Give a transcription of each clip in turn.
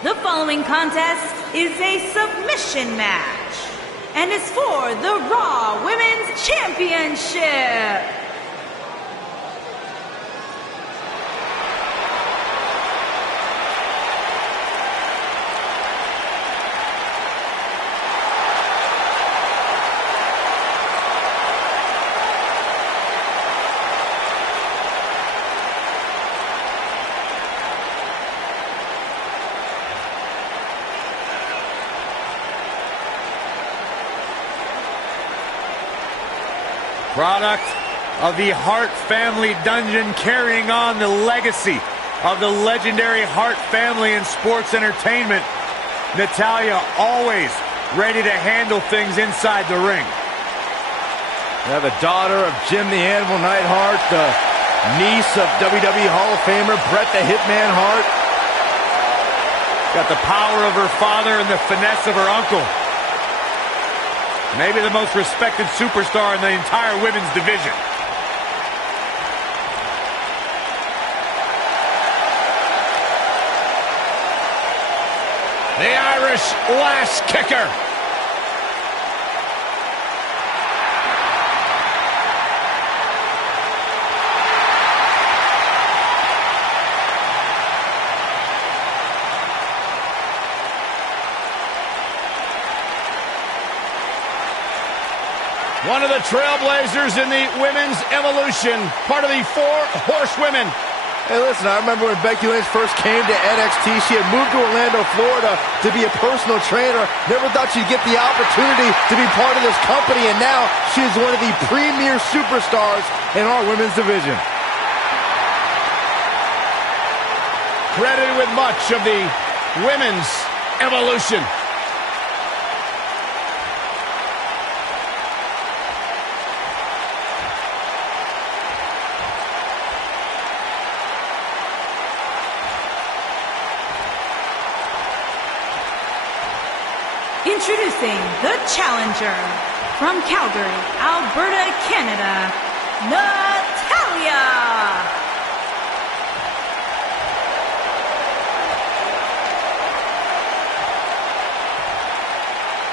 The following contest is a submission match and is for the Raw Women's Championship. Product of the Hart family dungeon, carrying on the legacy of the legendary Hart family in sports entertainment. Natalya always ready to handle things inside the ring. Yeah, the daughter of Jim the Anvil Neidhart, the niece of WWE Hall of Famer Bret the Hitman Hart. Got the power of her father and the finesse of her uncle. Maybe the most respected superstar in the entire women's division. The Irish lash kicker. One of the trailblazers in the women's evolution, part of the 4 horsewomen. Hey, listen, I remember when Becky Lynch first came to NXT, she had moved to Orlando, Florida to be a personal trainer. Never thought she'd get the opportunity to be part of this company, and now she is one of the premier superstars in our women's division. Credited with much of the women's evolution. Introducing the challenger from Calgary, Alberta, Canada, Natalya.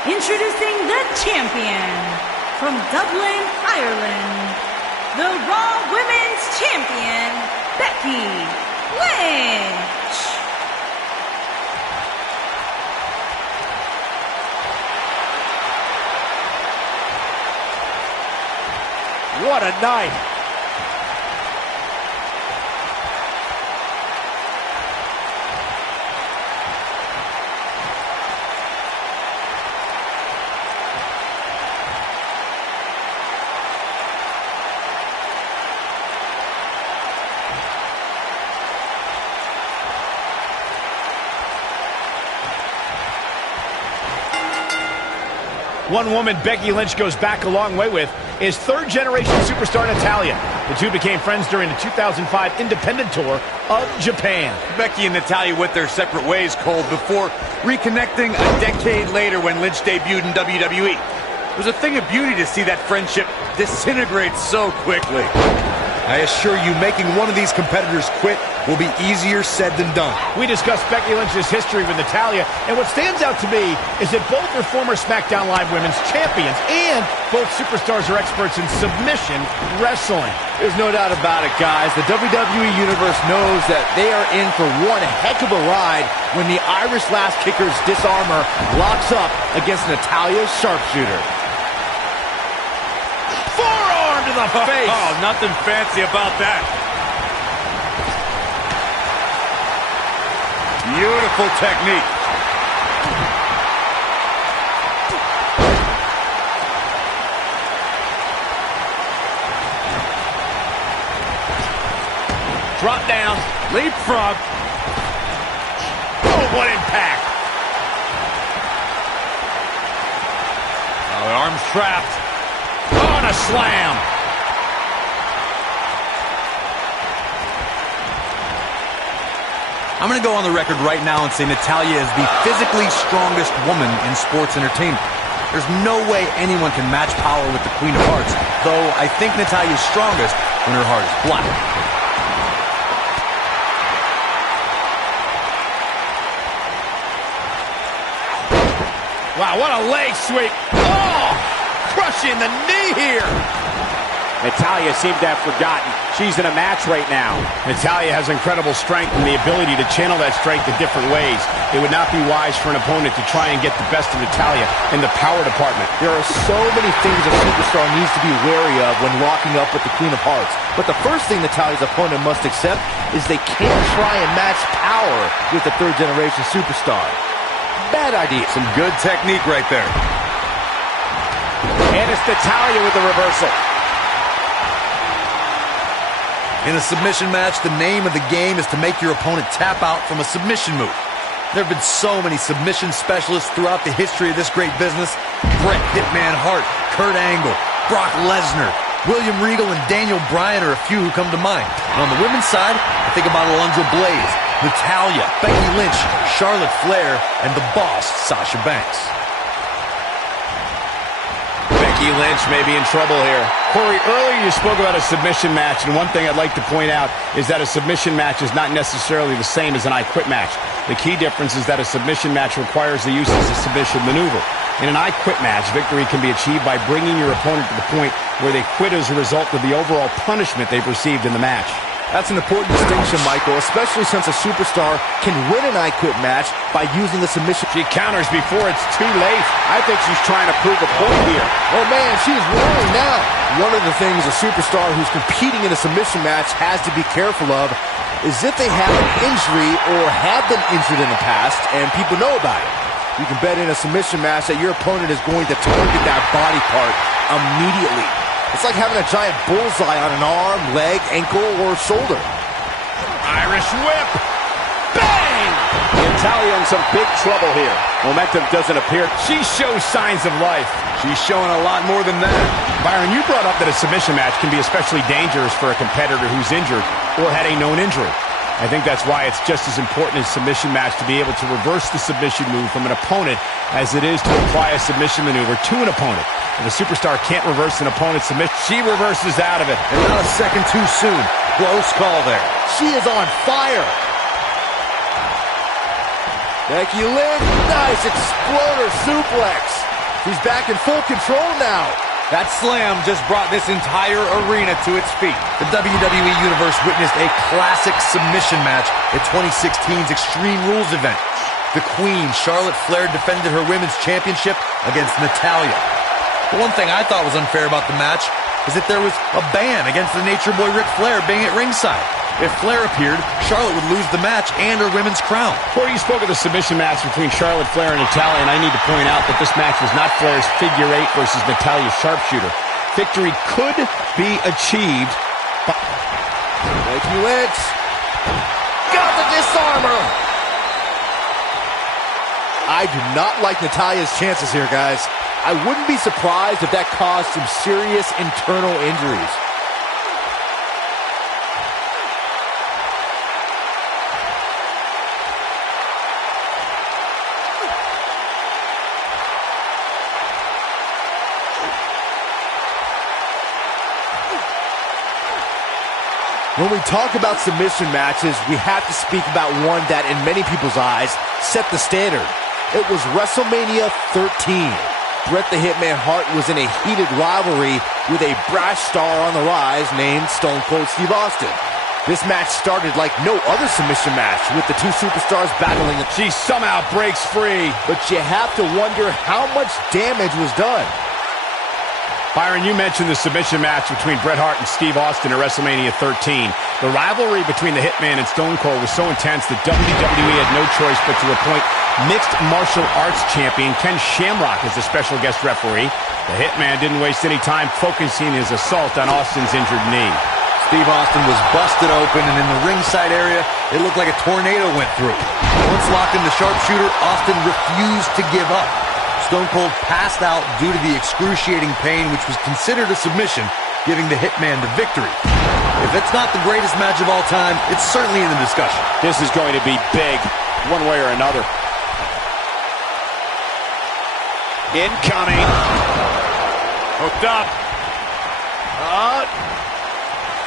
Introducing the champion from Dublin, Ireland, the Raw Women's Champion, Becky Lynch. What a night. One woman Becky Lynch goes back a long way with is third-generation superstar Natalya. The two became friends during the 2005 independent tour of Japan. Becky and Natalya went their separate ways, Cole, before reconnecting a decade later when Lynch debuted in WWE. It was a thing of beauty to see that friendship disintegrate so quickly. I assure you, making one of these competitors quit will be easier said than done. We discussed Becky Lynch's history with Natalya, and what stands out to me is that both are former SmackDown Live Women's champions, and both superstars are experts in submission wrestling. There's no doubt about it, guys. The WWE Universe knows that they are in for one heck of a ride when the Irish Lash Kicker's disarmor locks up against Natalya's sharpshooter. Forearm to the face. Oh, nothing fancy about that. Beautiful technique. Drop down, leapfrog. Oh, what impact. Oh, the arm's trapped. Oh, and a slam. I'm going to go on the record right now and say Natalya is the physically strongest woman in sports entertainment. There's no way anyone can match power with the Queen of Hearts, though I think Natalya is strongest when her heart is black. Wow, what a leg sweep. Oh, crushing the knee here. Natalya seems to have forgotten she's in a match right now. Natalya has incredible strength and the ability to channel that strength in different ways. It would not be wise for an opponent to try and get the best of Natalya in the power department. There are so many things a superstar needs to be wary of when locking up with the Queen of Hearts. But the first thing Natalya's opponent must accept is they can't try and match power with the third-generation superstar. Bad idea. Some good technique right there. And it's Natalya with the reversal. In a submission match, the name of the game is to make your opponent tap out from a submission move. There have been so many submission specialists throughout the history of this great business. Bret Hitman Hart, Kurt Angle, Brock Lesnar, William Regal, and Daniel Bryan are a few who come to mind. And on the women's side, I think about Alundra Blaze, Natalya, Becky Lynch, Charlotte Flair, and the boss, Sasha Banks. Becky Lynch may be in trouble here. Corey, earlier you spoke about a submission match, and one thing I'd like to point out is that a submission match is not necessarily the same as an I Quit match. The key difference is that a submission match requires the use of a submission maneuver. In an I Quit match, victory can be achieved by bringing your opponent to the point where they quit as a result of the overall punishment they've received in the match. That's an important distinction, Michael, especially since a superstar can win an I Quit match by using the submission. She counters before it's too late. I think she's trying to prove a point here. Oh, man, she's rolling now. One of the things a superstar who's competing in a submission match has to be careful of is if they have an injury or have been injured in the past and people know about it. You can bet in a submission match that your opponent is going to target that body part immediately. It's like having a giant bullseye on an arm, leg, ankle, or shoulder. Irish whip. Bang! Natalya in some big trouble here. Momentum doesn't appear. She shows signs of life. She's showing a lot more than that. Byron, you brought up that a submission match can be especially dangerous for a competitor who's injured or had a known injury. I think that's why it's just as important in a submission match to be able to reverse the submission move from an opponent as it is to apply a submission maneuver to an opponent. If a superstar can't reverse an opponent's submission, she reverses out of it. And not a second too soon. Close call there. She is on fire. Becky Lynch, nice exploder suplex. She's back in full control now. That slam just brought this entire arena to its feet. The WWE Universe witnessed a classic submission match at 2016's Extreme Rules event. The Queen, Charlotte Flair, defended her women's championship against Natalya. The one thing I thought was unfair about the match is that there was a ban against the Nature Boy Ric Flair being at ringside. If Flair appeared, Charlotte would lose the match and her women's crown. Corey, you spoke of the submission match between Charlotte Flair and Natalya, and I need to point out that this match was not Flair's figure eight versus Natalya's sharpshooter. Victory could be achieved by... Becky Lynch got the disarmer. I do not like Natalya's chances here, guys. I wouldn't be surprised if that caused some serious internal injuries. When we talk about submission matches, we have to speak about one that, in many people's eyes, set the standard. It was WrestleMania 13. Bret the Hitman Hart was in a heated rivalry with a brash star on the rise named Stone Cold Steve Austin. This match started like no other submission match, with the two superstars battling. She somehow breaks free. But you have to wonder how much damage was done. Byron, you mentioned the submission match between Bret Hart and Steve Austin at WrestleMania 13. The rivalry between the Hitman and Stone Cold was so intense that WWE had no choice but to appoint mixed martial arts champion Ken Shamrock as the special guest referee. The Hitman didn't waste any time focusing his assault on Austin's injured knee. Steve Austin was busted open, and in the ringside area, it looked like a tornado went through. Once locked in the sharpshooter, Austin refused to give up. Stone Cold passed out due to the excruciating pain, which was considered a submission, giving the Hitman the victory. If it's not the greatest match of all time, it's certainly in the discussion. This is going to be big, one way or another. Incoming. Hooked up.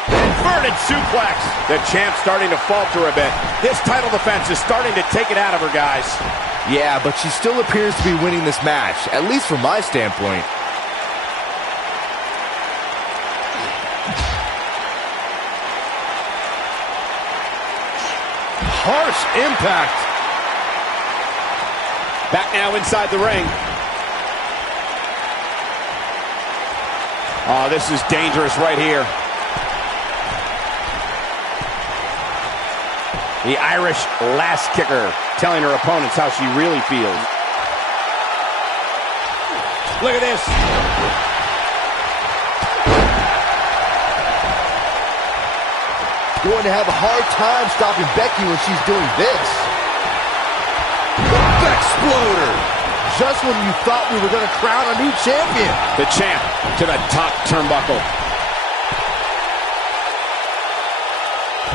Inverted suplex. The champ's starting to falter a bit. This title defense is starting to take it out of her, guys. Yeah, but she still appears to be winning this match, at least from my standpoint. Harsh impact. Back now inside the ring. Oh, this is dangerous right here. The Irish last kicker telling her opponents how she really feels. Look at this. Going to have a hard time stopping Becky when she's doing this. The Exploder! Just when you thought we were going to crown a new champion. The champ to the top turnbuckle.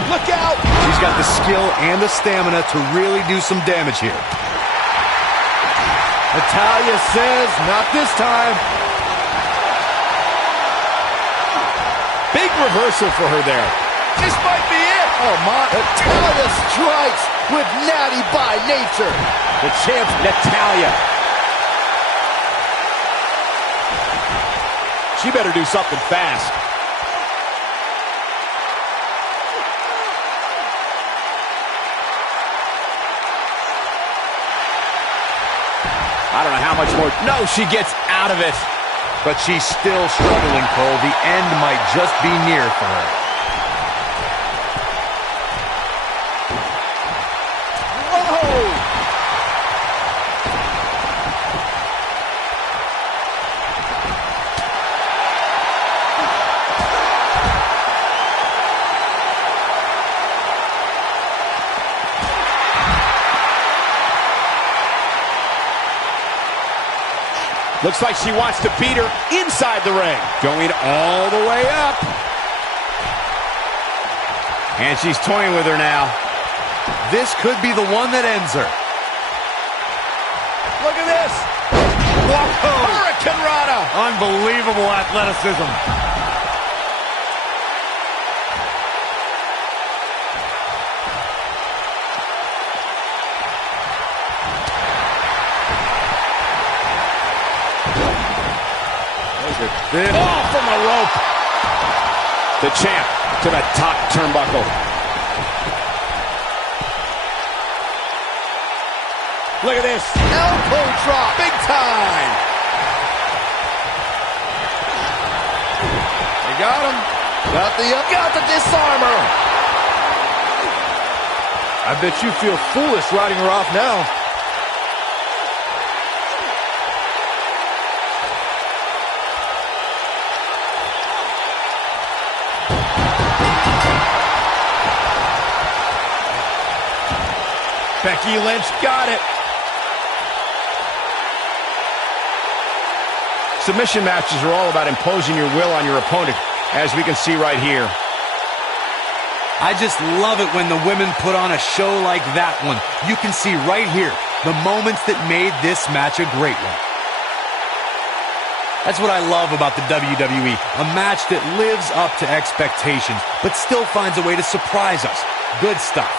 Look out! She's got the skill and the stamina to really do some damage here. Natalya says, not this time. Big reversal for her there. This might be it. Oh my, Natalya strikes with natty by nature. The champ, Natalya. She better do something fast. I don't know how much more. No, she gets out of it. But she's still struggling, Cole. The end might just be near for her. Whoa! Looks like she wants to beat her inside the ring. Going all the way up. And she's toying with her now. This could be the one that ends her. Look at this. Whoa! Hurricane Rana. Unbelievable athleticism. Oh, from the rope. The champ to the top turnbuckle. Look at this. Elbow drop. Big time. They got him. Got the disarmer. I bet you feel foolish riding her off now. Becky Lynch got it. Submission matches are all about imposing your will on your opponent, as we can see right here. I just love it when the women put on a show like that one. You can see right here the moments that made this match a great one. That's what I love about the WWE, a match that lives up to expectations, but still finds a way to surprise us. Good stuff.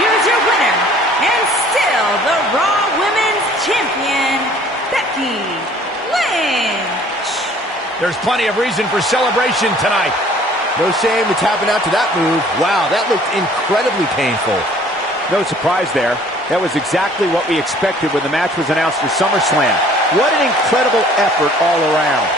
Here's your winner, and still the Raw Women's Champion, Becky Lynch. There's plenty of reason for celebration tonight. No shame in tapping out to that move. Wow, that looked incredibly painful. No surprise there. That was exactly what we expected when the match was announced for SummerSlam. What an incredible effort all around.